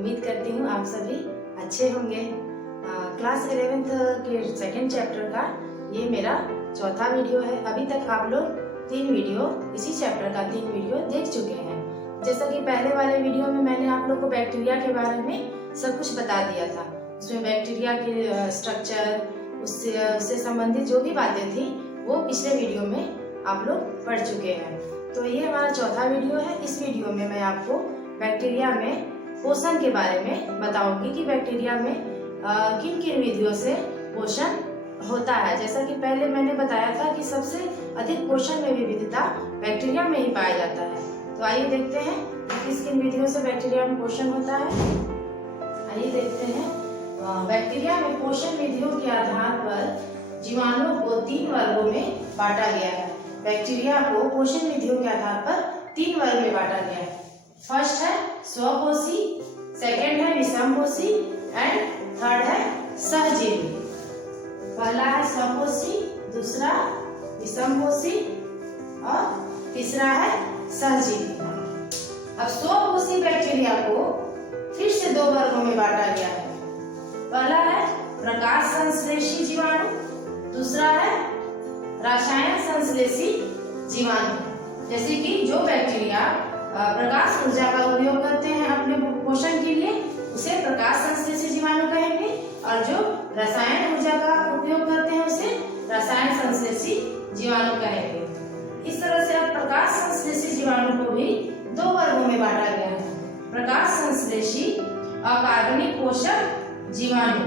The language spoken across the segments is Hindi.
उम्मीद करती हूँ आप सभी अच्छे होंगे। क्लास 11th के सेकेंड चैप्टर का ये मेरा चौथा वीडियो है। अभी तक आप लोग 3 वीडियो इसी चैप्टर का 3 वीडियो देख चुके हैं। जैसा कि पहले वाले वीडियो में मैंने आप लोग को बैक्टीरिया के बारे में सब कुछ बता दिया था। उसमें बैक्टीरिया के स्ट्रक्चर, उससे संबंधित जो भी बातें थी वो पिछले वीडियो में आप लोग पढ़ चुके हैं। तो ये हमारा चौथा वीडियो है। इस वीडियो में मैं आपको बैक्टीरिया में पोषण के बारे में बताऊंगी कि बैक्टीरिया में किन किन विधियों से पोषण होता है। जैसा कि पहले मैंने बताया था कि सबसे अधिक पोषण में विविधता बैक्टीरिया में ही पाया जाता है। तो आइए देखते हैं किस किन विधियों से बैक्टीरिया में पोषण होता है। आइए देखते हैं। बैक्टीरिया में पोषण विधियों के आधार पर जीवाणुओं को 3 वर्गों में बांटा गया है। बैक्टीरिया को पोषण विधियों के आधार पर 3 वर्ग में बांटा गया है। फर्स्ट है स्वपोषी, सेकंड है विषमपोषी एंड थर्ड है सहजीवी। पहला है स्वपोषी, दूसरा विषमपोषी और तीसरा है सहजीवी। अब स्वपोषी बैक्टीरिया को फिर से 2 वर्गों में बांटा गया है। पहला है प्रकाश संश्लेषी जीवाणु, दूसरा है रसायन संश्लेषी जीवाणु। जैसे कि जो बैक्टीरिया प्रकाश ऊर्जा का उपयोग करते हैं अपने पोषण के लिए उसे प्रकाश संश्लेषी जीवाणु कहेंगे, और जो रसायन ऊर्जा का उपयोग करते हैं उसे रसायन संश्लेषी जीवाणु कहेंगे। इस तरह से अब प्रकाश संश्लेषी जीवाणु को भी 2 वर्गों में बांटा गया है। प्रकाश संश्लेषी अकार्बनिक पोषक जीवाणु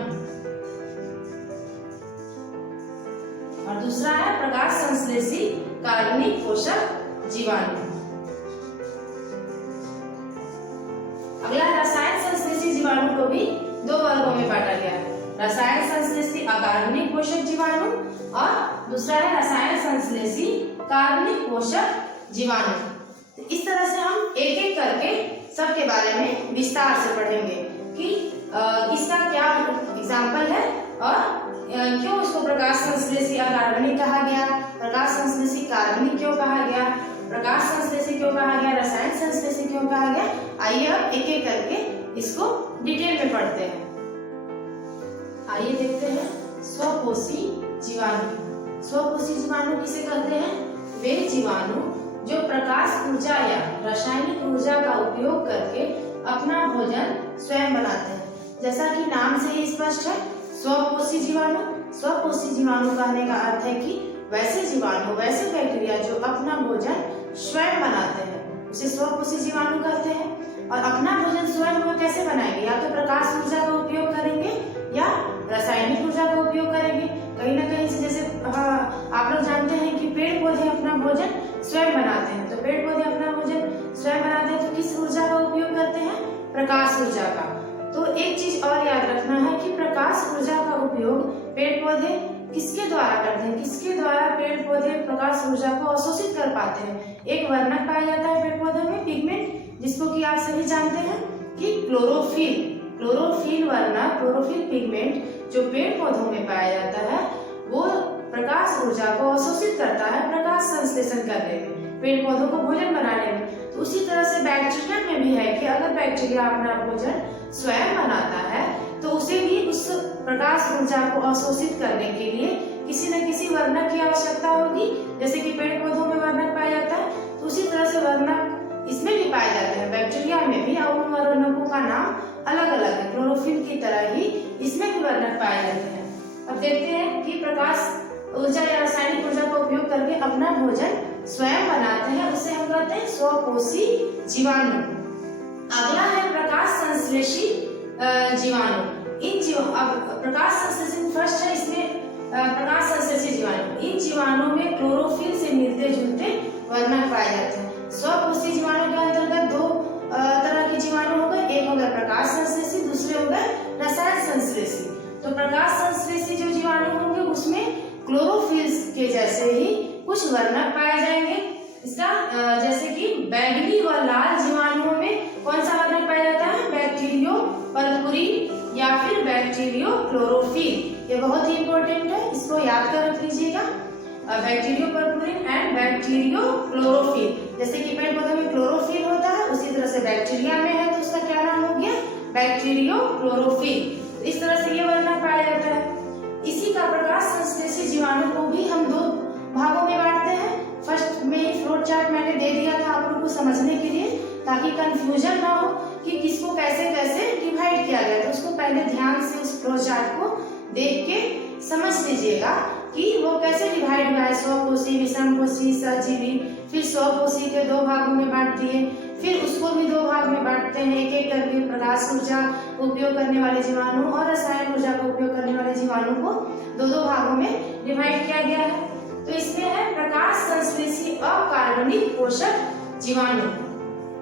और दूसरा है प्रकाश संश्लेषी कार्बनिक पोषक जीवाणु। अगला रसायन संश्लेषी जीवाणु को भी 2 वर्गों में बांटा गया है। रसायन संश्लेषी अकार्बनिक पोषक जीवाणु और दूसरा है रसायन संश्लेषी कार्बनिक पोषक जीवाणु। तो इस तरह से हम एक एक करके सबके बारे में विस्तार से पढ़ेंगे कि इसका क्या एग्जाम्पल है और क्यों उसको प्रकाश संश्लेषी अकार्बनिक कहा गया, प्रकाश संश्लेषी कार्बनिक क्यों कहा गया, प्रकाश संश्लेषी क्यों कहा गया, रसायन संश्लेषी क्यों कहा गया। आइए अब एक एक करके इसको डिटेल में पढ़ते हैं। आइए देखते हैं स्वपोषी जीवाणु। स्वपोषी जीवाणु किसे कहते हैं? वे जीवाणु जो प्रकाश ऊर्जा या रासायनिक ऊर्जा का उपयोग करके अपना भोजन स्वयं बनाते हैं। जैसा कि नाम से ही स्पष्ट है, स्वपोषी जीवाणु। स्वपोषी जीवाणु कहने का अर्थ है कि वैसे जीवाणु, वैसे बैक्टीरिया जो अपना भोजन स्वयं बनाते हैं उसे स्वपोषी जीवाणु कहते हैं। और अपना भोजन स्वयं वो कैसे बनाएंगे? या तो प्रकाश ऊर्जा का उपयोग करेंगे या रासायनिक ऊर्जा का उपयोग करेंगे। कहीं ना कहीं से जैसे आप लोग जानते हैं कि पेड़ पौधे अपना भोजन स्वयं बनाते हैं। तो पेड़ पौधे अपना भोजन स्वयं बनाते हैं तो किस ऊर्जा का उपयोग करते हैं? प्रकाश ऊर्जा का। तो एक चीज और याद रखना है कि प्रकाश ऊर्जा का उपयोग पेड़ पौधे किसके द्वारा करते हैं? किसके द्वारा पेड़ पौधे प्रकाश ऊर्जा को अवशोषित कर पाते हैं? एक वर्णक पाया जाता है पेड़ पौधों में, पिगमेंट, जिसको कि आप सभी जानते हैं कि क्लोरोफिल। क्लोरोफिल वर्णक, क्लोरोफिल पिगमेंट जो पेड़ पौधों में पाया जाता है वो प्रकाश ऊर्जा को अवशोषित करता है प्रकाश संश्लेषण करने में, पेड़ पौधों को भोजन बनाने में। तो उसी तरह से बैक्टीरिया में भी है कि अगर बैक्टीरिया अपना भोजन स्वयं बनाता है तो उसे भी उस प्रकाश ऊर्जा को अवशोषित करने के लिए किसी न किसी वर्णक की आवश्यकता होगी। जैसे कि पेड़ पौधों में वर्णक पाया जाता है तो उसी तरह से वर्णक इसमें भी पाए जाते हैं, बैक्टीरिया में भी, और उन वर्णकों का नाम अलग अलग है। क्लोरोफिल की तरह ही इसमें भी वर्णक पाए जाते हैं। अब देखते हैं कि प्रकाश ऊर्जा या रासायनिक ऊर्जा का उपयोग करके अपना भोजन स्वयं बनाते हैं, उसे हम कहते हैं स्वपोषी जीवाणु। अगला है प्रकाश संश्लेषी जीवाणु। प्रकाश संश्लेषी फर्स्ट है, इसमें प्रकाश संश्लेषी जीवाणु। इन जीवाणुओं में क्लोरोफिल से मिलते जुलते वर्णक पाए जाते हैं। स्वपोषी जीवाणु के अंतर्गत 2 तरह के जीवाणु हो गए। एक हो गया प्रकाश संश्लेषी, दूसरे हो गए रसायन संश्लेषी। तो प्रकाश संश्लेषी जो जीवाणु होंगे उसमें क्लोरोफिल के जैसे ही कुछ वर्णक पाए जाएंगे। इसका जैसे कि बैंगनी व लाल जीवाणुओं में कौन सा वर्णक पाया जाता है? बैक्टीरियो परपुरिन या फिर बैक्टीरियो क्लोरोफिल। ये बहुत ही इंपॉर्टेंट है, इसको याद कर रख लीजिएगा। Bacteriopurpurin and bacteriochlorophyll. जैसे कि पेड़ पौधों में क्लोरोफिल होता है उसी तरह से बैक्टीरिया में है तो उसका क्या नाम हो गया? Bacterio chlorophyll. इस तरह से ये वर्णक पाया जाता है। इसी का प्रकाश संश्लेषी जीवाणु को भी हम दो भागों में बांटते हैं। फर्स्ट में फ्लो चार्ट मैंने दे दिया था आप लोग को समझने के लिए, ताकि कंफ्यूजन ना हो कि किसको कैसे कैसे डिवाइड किया गया। तो उसको पहले ध्यान से उस फ्लो चार्ट को देख के समझ लीजिएगा कि वो कैसे डिवाइड हुआ है। स्वकोशी, विषमकोशी, सजीवी, फिर स्वकोशी के दो भागों में बांट दिए, फिर उसको भी दो भाग में बांटते हैं एक एक करके। प्रकाश ऊर्जा का उपयोग करने वाले जीवाणु और रसायन ऊर्जा का उपयोग करने वाले जीवाणु को दो दो भागों में डिवाइड किया गया है। तो इसमें है प्रकाश संश्लेषी अकार्बनिक पोषक जीवाणु।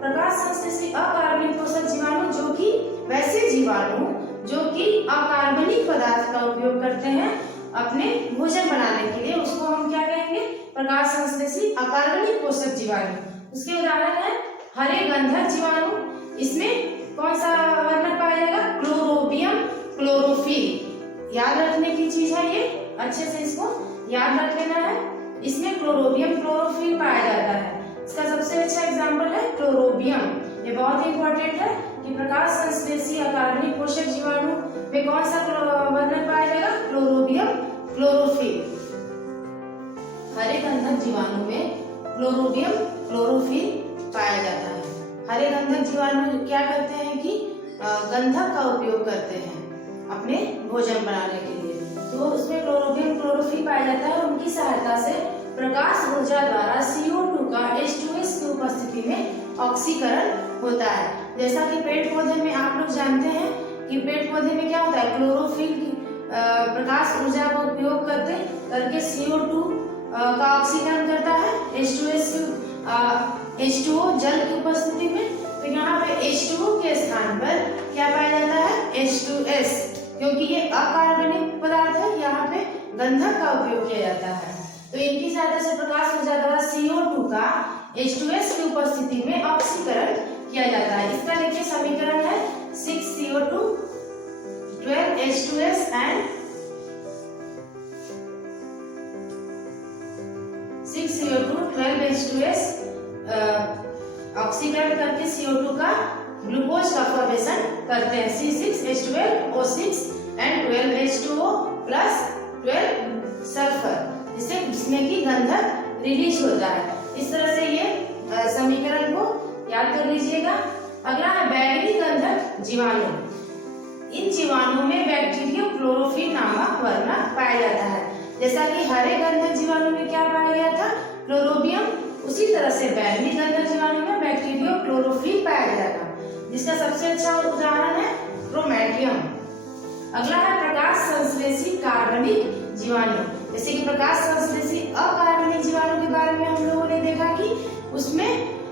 प्रकाश संश्लेषी अकार्बनिक पोषक जीवाणु जो कि वैसे जीवाणु जो कि अकार्बनिक पदार्थ का उपयोग करते हैं अपने भोजन बनाने के लिए, उसको हम क्या कहेंगे? प्रकाश संश्लेषी अकार्बनिक पोषक जीवाणु। उसके उदाहरण है हरे गंधक जीवाणु। इसमें कौन सा वर्णक पाया जाएगा? Chlorobium chlorophyll. याद रखने की चीज है ये, अच्छे से इसको याद रख लेना है। इसमें क्लोरोबियम क्लोरोफिल पाया जाता है। इसका सबसे अच्छा एग्जाम्पल है क्लोरोबियम। ये बहुत इंपॉर्टेंट है कि प्रकाश संश्लेषी अकार्बनिक पोषक जीवाणु में कौन सा वर्णक पाया जाएगा? Chlorobium chlorophyll. हरे गंधक जीवाणु में क्लोरोबियम क्लोरोफिल पाया जाता है। हरे गंधक जीवाणु क्या करते हैं कि गंधक का उपयोग करते हैं अपने भोजन बनाने के लिए, तो उसमें क्लोरोबियम क्लोरोफिल पाया जाता है। उनकी सहायता से प्रकाश ऊर्जा द्वारा CO2 का H2S की उपस्थिति में ऑक्सीकरण होता है। जैसा कि पेड़ पौधे में आप लोग जानते हैं कि पेड़ पौधे में क्या होता है? क्लोरोफिल की प्रकाश ऊर्जा का उपयोग करके CO2 का ऑक्सीकरण करता है H2S H2O जल की उपस्थिति में। तो यहाँ पे H2O के स्थान पर क्या पाया जाता है? H2S, क्योंकि ये अकार्बनिक पदार्थ है, यहाँ पे गंधक का उपयोग किया जाता है। तो इनकी सहायता से प्रकाश ऊर्जा द्वारा CO2 का H2S की उपस्थिति में ऑक्सीकरण किया जाता है। इसका देखिए समीकरण है 6CO2 12H2S and 6CO2 12H2S ऑक्सीकरण करके CO2 का ग्लूकोज का फॉर्मेशन करते हैं। C6H12O6 and 12H2O plus 12 sulphur, जिसमें कि गंधक रिलीज होता है। इस तरह से ये समीकरण को याद कर लीजिएगा। अगला है बैगनी गंधक जीवाणु। इन जीवाणुओं में बैक्टीरियो क्लोरोफिल नामक वर्णक पाया जाता है। जैसा कि हरे गंधक जीवाणु में क्या पाया गया था? क्लोरोबियम, उसी तरह से बैगनी गंधक जीवाणु में बैक्टीरियो क्लोरोफिल पाया जाएगा, जिसका सबसे अच्छा उदाहरण है क्रोमैटियम। अगला है प्रकाश संश्लेषी कार्बनिक जीवाणु। जैसे कि प्रकाश संश्लेषी अकार्बनिक जीवाणु के बारे में हम लोगों ने देखा कि उसमें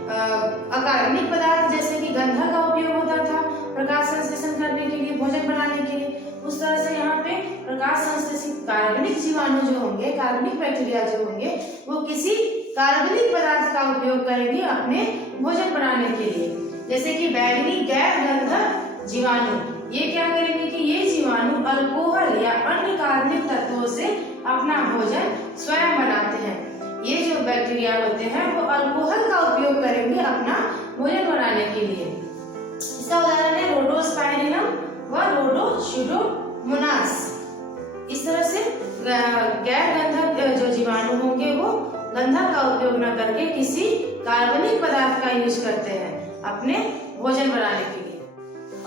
अकार्बनिक पदार्थ जैसे कि गंधक का उपयोग होता था प्रकाश संश्लेषण करने के लिए, भोजन बनाने के लिए। उस तरह से यहाँ पे प्रकाश संश्लेषी कार्बनिक जीवाणु जो होंगे, कार्बनिक बैक्टीरिया जो होंगे, वो किसी कार्बनिक पदार्थ का उपयोग करेंगे अपने भोजन बनाने के लिए। जैसे कि बैगनी गैर गंधक जीवाणु, ये क्या करेंगे कि ये जीवाणु अल्कोहल या अन्य कार्बनिक तत्वों से अपना भोजन स्वयं बनाते हैं। ये जो बैक्टीरिया होते हैं वो अल्कोहल का उपयोग करेंगे अपना भोजन बनाने के लिए। इसका उदाहरण है रोडोस्पाइरिलम व रोडोस्यूडोमोनास। इस तरह से गैर गंधक जो जीवाणु होंगे वो गंधक का उपयोग न करके किसी कार्बनिक पदार्थ का यूज करते हैं अपने भोजन बनाने के लिए।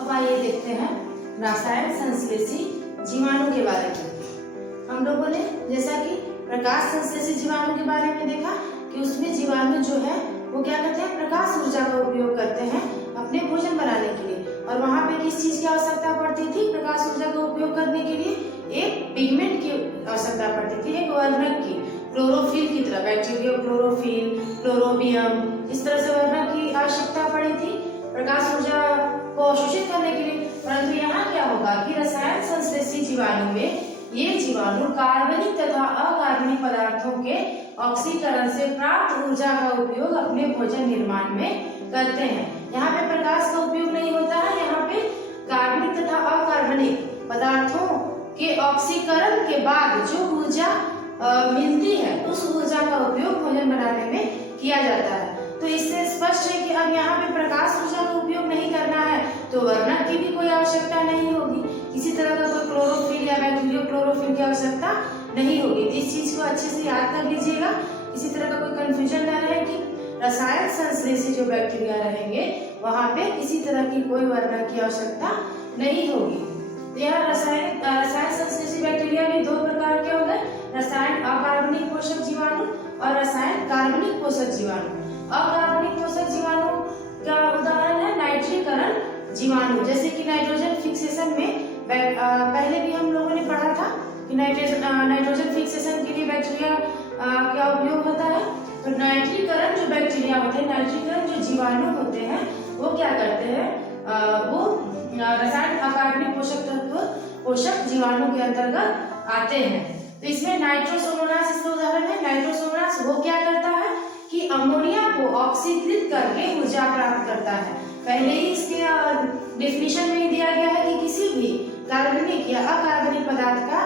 अब आइए देखते हैं रसायन संश्लेषी जीवाणु के बारे में। हम लोगों ने जैसा कि प्रकाश संश्लेषी जीवाणु के बारे में देखा कि उसमें जीवाणु जो है वो क्या करते हैं? प्रकाश ऊर्जा का उपयोग करते हैं अपने भोजन बनाने के लिए। और वहाँ पे किस चीज की आवश्यकता पड़ती थी प्रकाश ऊर्जा का उपयोग करने के लिए? एक पिगमेंट की आवश्यकता पड़ती थी, एक वर्णक की, क्लोरोफिल की तरह। बैक्टीरियो क्लोरोफिल, क्लोरोबियम, इस तरह से वर्णक की आवश्यकता पड़ी थी प्रकाश ऊर्जा को अवशोषित करने के लिए। परंतु यहाँ क्या होगा कि रसायन संश्लेषी जीवाणु में ये जीवाणु कार्बनिक तथा अकार्बनिक पदार्थों के ऑक्सीकरण से प्राप्त ऊर्जा का उपयोग अपने भोजन निर्माण में करते हैं। यहाँ पे प्रकाश का उपयोग नहीं होता है, यहाँ पे कार्बनिक तथा अकार्बनिक पदार्थों के ऑक्सीकरण के बाद जो ऊर्जा मिलती है उस ऊर्जा का उपयोग भोजन बनाने में किया जाता है। तो इससे स्पष्ट है कि अब यहाँ पे प्रकाश ऊर्जा का उपयोग नहीं करना है तो वर्णक की भी कोई आवश्यकता नहीं होगी, किसी तरह का कोई क्लोरोफिल या बैक्टीरियो क्लोरोफिल की आवश्यकता नहीं होगी। इस चीज को अच्छे से याद कर लीजिएगा, किसी तरह का कोई कंफ्यूजन ना रहे कि रसायन संश्लेषी जो बैक्टीरिया रहेंगे वहां पे किसी तरह की कोई वर्णक की आवश्यकता नहीं होगी। तो यहाँ रसायन संश्लेषी बैक्टीरिया में दो प्रकार के हो गए, रसायन अकार्बनिक पोषक जीवाणु और रसायन कार्बनिक पोषक जीवाणु। अकार्बनिक पोषक जीवाणु का उदाहरण है नाइट्रीकरण जीवाणु, जैसे कि नाइट्रोजन फिक्सेशन में पहले भी हम लोगों ने पढ़ा था कि नाइट्रोजन फिक्सेशन के लिए बैक्टीरिया का उपयोग होता है। तो नाइट्रीकरण जो बैक्टीरिया होते हैं, नाइट्रीकरण जो जीवाणु होते हैं वो क्या करते हैं, वो रसायन अकार्बनिक पोषक जीवाणु के अंतर्गत आते हैं। तो इसमें नाइट्रोसोमोनास इसका उदाहरण है। नाइट्रोसोमोनास वो क्या करता है कि अमोनिया को ऑक्सीकृत करके ऊर्जा प्राप्त करता है। पहले ही इसके डेफिनेशन में दिया गया है कि किसी भी कार्बनिक या अकार्बनिक पदार्थ का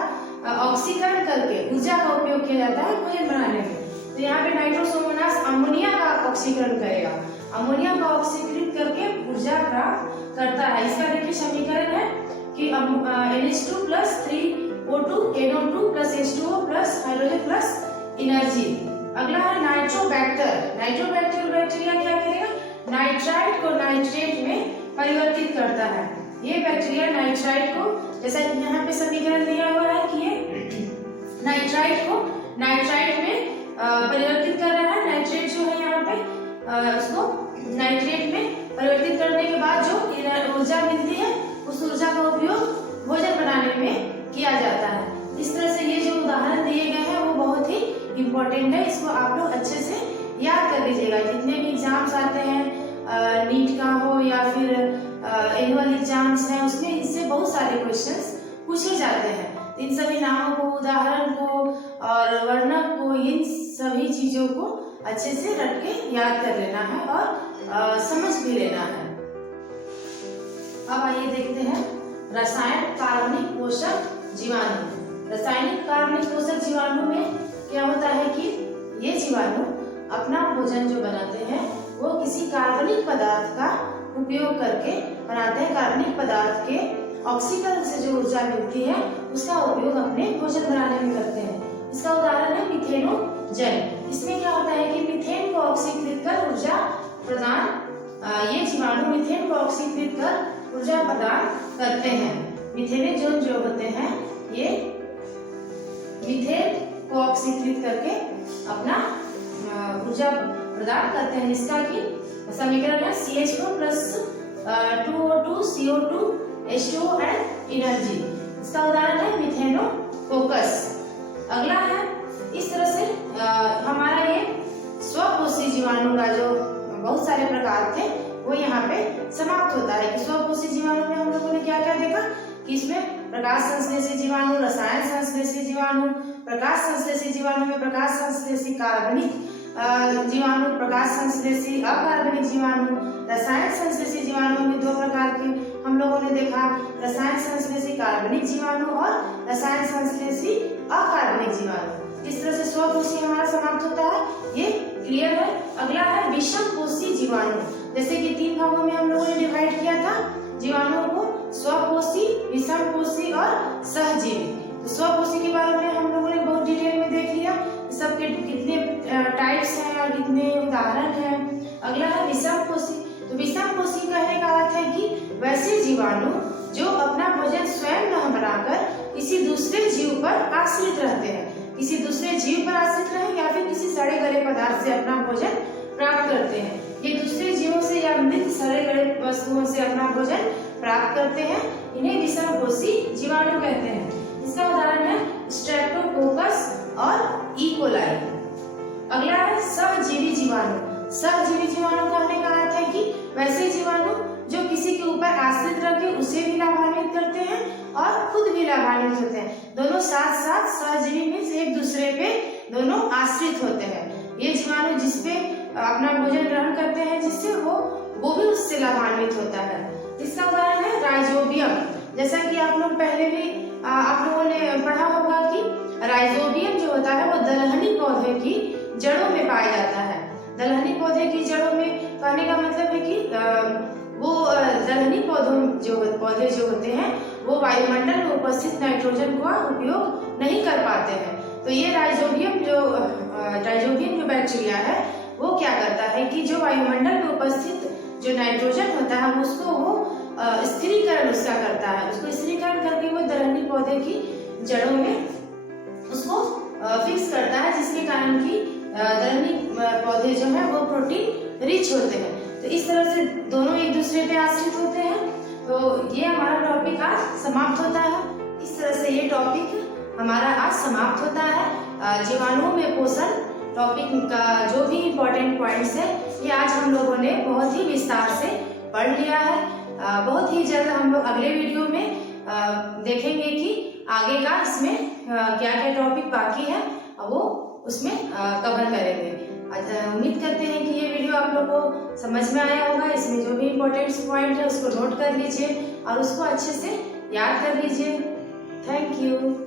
ऑक्सीकरण करके ऊर्जा का उपयोग किया जाता है भोजन बनाने में। तो यहाँ पे नाइट्रोसोमोनास अमोनिया का ऑक्सीकरण करेगा, अमोनिया को ऑक्सीकृत करके ऊर्जा प्राप्त करता है। इसका देखिए समीकरण है कि NH2 + 3O2 NO2 + H2O + hydrogen plus energy. अगला है नाइट्रोबैक्टर। नाइट्रोबैक्टर बैक्टीरिया क्या करेगा, नाइट्राइट को नाइट्रेट में परिवर्तित करता है। ये बैक्टीरिया नाइट्राइट को, जैसा कि यहाँ पे समीकरण दिया हुआ है कि ये नाइट्राइट को नाइट्राइट में परिवर्तित कर रहा है। नाइट्रेट जो है यहाँ पे उसको नाइट्रेट में परिवर्तित करने के बाद जो ऊर्जा मिलती है उस ऊर्जा का उपयोग भोजन बनाने में किया जाता है। इस तरह से ये जो उदाहरण दिए गए हैं वो बहुत ही इम्पोर्टेंट है, इसको आप लोग अच्छे से याद कर लीजिएगा। जितने भी एग्जाम्स आते हैं, नीट का हो या फिर एनुअल एग्जाम्स हैं, उसमें इससे बहुत सारे क्वेश्चंस पूछे जाते हैं। इन सभी नामों को, उदाहरण को और वर्णक को, इन सभी चीजों को अच्छे से रट के याद कर लेना है और समझ भी लेना है। अब आइए देखते हैं रसायन कार्बनिक पोषक जीवाणु। रासायनिक कार्बनिक पोषक जीवाणु में क्या होता है कि ये जीवाणु अपना भोजन जो बनाते हैं वो किसी कार्बनिक पदार्थ का उपयोग करके बनाते हैं। कार्बनिक पदार्थ के ऑक्सीकरण से जो ऊर्जा मिलती है उसका उपयोग अपने भोजन बनाने में करते हैं। इसका उदाहरण है मिथेनोजन। इसमें क्या होता है कि मीथेन को ऑक्सीकृत कर ऊर्जा प्रदान, ये जीवाणु मीथेन को ऑक्सीकृत कर ऊर्जा प्रदान करते हैं। मिथेनोजन जो होते हैं ये मीथेन को ऑक्सीकृत करके अपना ऊर्जा प्रदान करते हैं। इसका की समीकरण है CH4 + 2O2 CO2 H2O and energy. इसका उदाहरण है मिथेनोकोकस। अगला है, इस तरह से हमारा ये स्वपोषी जीवाणु का जो बहुत सारे प्रकार थे वो यहाँ पे समाप्त होता है। कि स्वपोषी जीवाणु में हम लोगों ने क्या क्या देखा कि इसमें प्रकाश संश्लेषी जीवाणु, रसायन संश्लेषी जीवाणु, प्रकाश संश्लेषी जीवाणु में प्रकाश संश्लेषी कार्बनिक जीवाणु, प्रकाश संश्लेषी अकार्बनिक जीवाणु, रसायन संश्लेषी जीवाणु में दो प्रकार के हम लोगों ने देखा, रसायन संश्लेषी कार्बनिक जीवाणु और रसायन संश्लेषी अकार्बनिक जीवाणु। इस तरह से स्वपोषी हमारा समाप्त होता है, ये क्लियर है। अगला है विषमपोषी जीवाणु। जैसे कि 3 भागों में हम लोगों ने डिवाइड किया था जीवाणुओं को, स्वपोषी, विषमपोषी और सहजीवी। तो स्वपोषी के बारे में हम लोगों ने बहुत डिटेल में देख लिया, सबके कितने टाइप्स हैं और कितने उदाहरण हैं। अगला है विषमपोषी। तो विषमपोषी कहने का अर्थ है कि वैसे जीवाणु जो अपना भोजन स्वयं न बनाकर किसी दूसरे जीव पर आश्रित रहते हैं, किसी दूसरे जीव पर आश्रित रहे या फिर किसी सड़े गले पदार्थ से अपना भोजन प्राप्त करते हैं। ये दूसरे जीवों से या मृत सड़े गले वस्तुओं से अपना भोजन प्राप्त करते हैं, इन्हें विषमपोषी जीवाणु कहते हैं। इसका उदाहरण है स्ट्रेप्टोकोकस और इकोलाई। अगला है सहजीवी जीवाणु। सहजीवी जीवाणु कहने का अर्थ है कि वैसे जीवाणु जो किसी के ऊपर आश्रित रहकर उसे भी लाभान्वित करते हैं और खुद भी लाभान्वित होते हैं। दोनों साथ साथ सहजीवी में एक दूसरे पे दोनों आश्रित होते हैं। ये जीवाणु जिसपे अपना भोजन ग्रहण करते हैं जिससे वो भी उससे लाभान्वित होता है। इसका उदाहरण है राइजोबियम। जैसा कि आप लोग पहले भी आप लोगों ने पढ़ा होगा कि राइजोबियम जो होता है वो दलहनी पौधे की जड़ों में पाया जाता है। दलहनी पौधे की जड़ों में कहने का मतलब है कि वो दलहनी पौधे जो होते हैं वो वायुमंडल में उपस्थित नाइट्रोजन का उपयोग नहीं कर पाते हैं। तो ये राइजोबियम जो बैक्टीरिया है वो क्या करता है कि जो वायुमंडल में उपस्थित जो नाइट्रोजन होता है उसको वो स्थिरीकरण उसका करता है, उसको स्थिरीकरण करके वो दलहनी पौधे की जड़ों में उसको फिक्स करता है, जिसके कारण कि दलहनी पौधे जो है वो प्रोटीन रिच होते हैं। तो इस तरह से दोनों एक दूसरे पे आश्रित होते हैं। तो ये हमारा टॉपिक आज समाप्त होता है। इस तरह से ये टॉपिक हमारा आज समाप्त होता है। जीवाणुओं में पोषण टॉपिक का जो भी इम्पोर्टेंट पॉइंट्स है ये आज हम लोगों ने बहुत ही विस्तार से पढ़ लिया है। बहुत ही जल्द हम लोग अगले वीडियो में देखेंगे कि आगे का इसमें क्या क्या टॉपिक बाकी है वो उसमें कवर करेंगे। उम्मीद करते हैं कि ये वीडियो आप लोगों को समझ में आया होगा। इसमें जो भी इम्पोर्टेंट पॉइंट है उसको नोट कर लीजिए और उसको अच्छे से याद कर लीजिए। Thank you.